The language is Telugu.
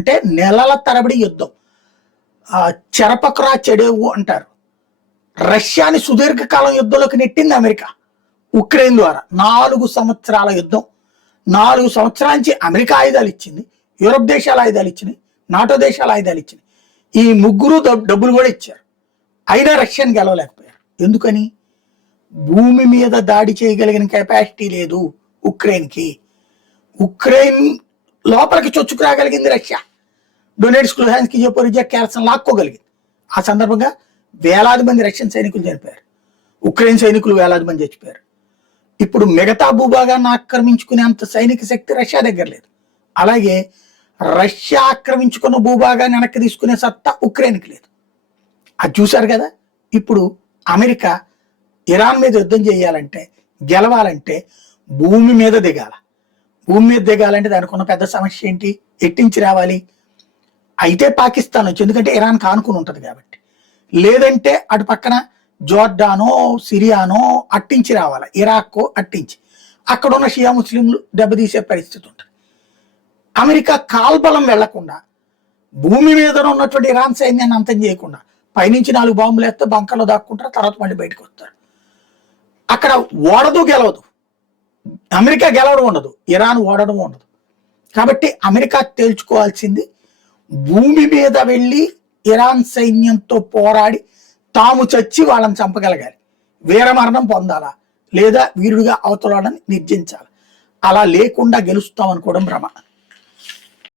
అంటే నెలల తరబడి యుద్ధం. చెరపకురా చెడేవు అంటారు. రష్యాని సుదీర్ఘకాలం యుద్ధంలోకి నెట్టింది అమెరికా ఉక్రెయిన్ ద్వారా. 4 సంవత్సరాల యుద్ధం. 4 సంవత్సరాల నుంచి అమెరికా ఆయుధాలు ఇచ్చింది, యూరప్ దేశాల ఆయుధాలు ఇచ్చినాయి, నాటో దేశాల ఆయుధాలు ఇచ్చినాయి. ఈ ముగ్గురు డబ్బులు కూడా ఇచ్చారు. అయినా రష్యాని గెలవలేకపోయారు. ఎందుకని? భూమి మీద దాడి చేయగలిగిన కెపాసిటీ లేదు ఉక్రెయిన్కి. ఉక్రెయిన్ లోపలికి చొచ్చుకు రాగలిగింది Russia. Donetsk, Luhansk, Zaporizhzhia, Kherson లాక్కోగలిగింది. ఆ సందర్భంగా వేలాది మంది రష్యన్ సైనికులు చనిపోయారు, ఉక్రెయిన్ సైనికులు వేలాది మంది చచ్చిపోయారు. ఇప్పుడు మిగతా భూభాగాన్ని ఆక్రమించుకునేంత సైనిక శక్తి రష్యా దగ్గర లేదు. అలాగే రష్యా ఆక్రమించుకున్న భూభాగాన్ని వెనక్కి తీసుకునే సత్తా ఉక్రెయిన్కి లేదు. అది చూశారు కదా. ఇప్పుడు అమెరికా ఇరాన్ మీద యుద్ధం చేయాలంటే, గెలవాలంటే భూమి మీద దిగాల. భూమి మీద దిగాలంటే దానికి ఉన్న పెద్ద సమస్య ఏంటి? ఎట్టించి రావాలి? అయితే పాకిస్తాన్ నుంచి, ఎందుకంటే ఇరాన్ కానుకుని ఉంటుంది కాబట్టి. లేదంటే అటు పక్కన జోర్డానో సిరియానో అట్టించి రావాలి, ఇరాక్కో అట్టించి. అక్కడ ఉన్న షియా ముస్లింలు దెబ్బతీసే పరిస్థితి ఉంటుంది. అమెరికా కాల్బలం వెళ్లకుండా, భూమి మీద ఉన్నటువంటి ఇరాన్ సైన్యాన్ని అంతం చేయకుండా పైనుంచి 4 బాంబులు వేస్తే బంకర్లో దాక్కుంటారు, తర్వాత మళ్ళీ బయటకు వస్తారు. అక్కడ ఓడదు గెలవదు. అమెరికా గెలవడం ఉండదు, ఇరాన్ ఓడడం ఉండదు. కాబట్టి అమెరికా తేల్చుకోవాల్సింది, భూమి మీద వెళ్ళి ఇరాన్ సైన్యంతో పోరాడి తాము చచ్చి వాళ్ళని చంపగలగాలి, వీరమరణం పొందాలా, లేదా వీరుడిగా అవతలాడని నిర్జించాలి. అలా లేకుండా గెలుస్తాం అనుకోవడం భ్రమ.